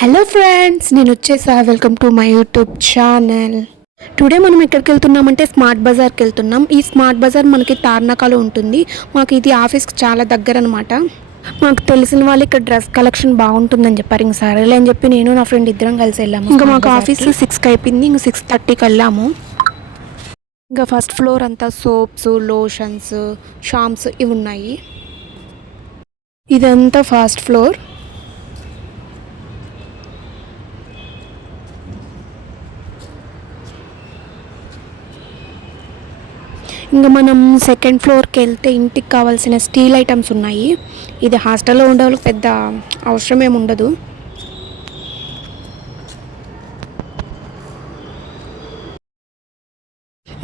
Hello friends, నేను వచ్చేసా. Welcome to my YouTube channel. Today మనం ఎక్కడికి వెళ్తున్నామంటే స్మార్ట్ బజార్కి వెళ్తున్నాం. ఈ స్మార్ట్ బజార్ మనకి తార్నాకాలో ఉంటుంది. మాకు ఇది ఆఫీస్కి చాలా దగ్గర అనమాట. మాకు తెలిసిన వాళ్ళు ఇక్కడ డ్రెస్ కలెక్షన్ బాగుంటుందని చెప్పారు. ఇంక సరేలే అని చెప్పి నేను నా ఫ్రెండ్ ఇద్దరం కలిసి వెళ్ళాము. ఇంకా మాకు ఆఫీస్ 6కి అయిపోయింది. ఇంక 6:30కి వెళ్ళాము. ఇంకా ఫస్ట్ ఫ్లోర్ అంతా సోప్స్, లోషన్స్, షాంప్స్ ఇవి ఉన్నాయి. ఇదంతా ఫస్ట్ ఫ్లోర్. ఇంకా మనం సెకండ్ ఫ్లోర్కి వెళ్తే ఇంటికి కావాల్సిన స్టీల్ ఐటమ్స్ ఉన్నాయి. ఇది హాస్టల్లో ఉండే వాళ్ళకి పెద్ద అవసరం ఏమి ఉండదు.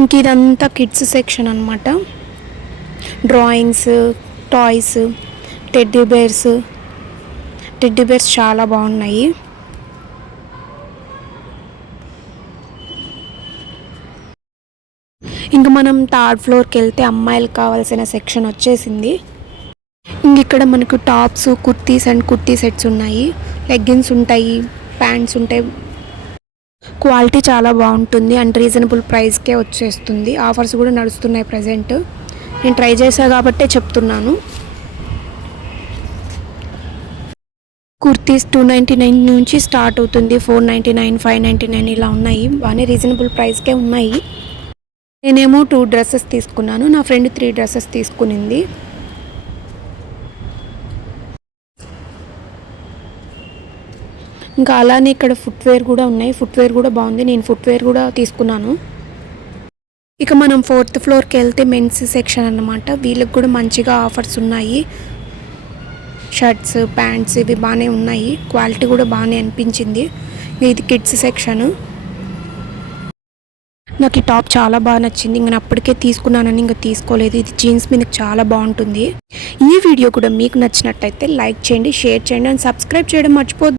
ఇంక ఇదంతా కిడ్స్ సెక్షన్ అనమాట. డ్రాయింగ్స్, టాయ్స్, టెడ్డీ బేర్స్ చాలా బాగున్నాయి. ఇంక మనం థర్డ్ ఫ్లోర్కి వెళ్తే అమ్మాయిలకు కావాల్సిన సెక్షన్ వచ్చేసింది. ఇంక ఇక్కడ మనకు tops, kurtis and kurti sets ఉన్నాయి. లెగ్గిన్స్ ఉంటాయి, ప్యాంట్స్ ఉంటాయి. క్వాలిటీ చాలా బాగుంటుంది అండ్ రీజనబుల్ ప్రైస్కే వచ్చేస్తుంది. ఆఫర్స్ కూడా నడుస్తున్నాయి ప్రజెంట్. నేను ట్రై చేశా కాబట్టే చెప్తున్నాను. కుర్తీస్ 299 నుంచి స్టార్ట్ అవుతుంది. 499, 599 ఇలా ఉన్నాయి. బాగానే రీజనబుల్ ప్రైస్కే ఉన్నాయి. నేనేమో 2 డ్రెస్సెస్ తీసుకున్నాను. నా ఫ్రెండ్ 3 డ్రెస్సెస్ తీసుకునింది. ఇంకా అలానే ఇక్కడ ఫుట్వేర్ కూడా ఉన్నాయి. ఫుట్వేర్ కూడా బాగుంది. నేను ఫుట్వేర్ కూడా తీసుకున్నాను. ఇక మనం 4th ఫ్లోర్కి వెళ్తే మెన్స్ సెక్షన్ అన్నమాట. వీళ్ళకి కూడా మంచిగా ఆఫర్స్ ఉన్నాయి. షర్ట్స్, ప్యాంట్స్ ఇవి బాగానే ఉన్నాయి. క్వాలిటీ కూడా బాగానే అనిపించింది. ఇది కిడ్స్ సెక్షన్. నాకు ఈ టాప్ చాలా బాగా నచ్చింది. ఇంక అప్పటికే తీసుకున్నానని ఇంకా తీసుకోలేదు. ఇది జీన్స్ మీదకి చాలా బాగుంటుంది. ఈ వీడియో కూడా మీకు నచ్చినట్టయితే లైక్ చేయండి, షేర్ చేయండి అండ్ సబ్స్క్రైబ్ చేయడం మర్చిపోద్దు.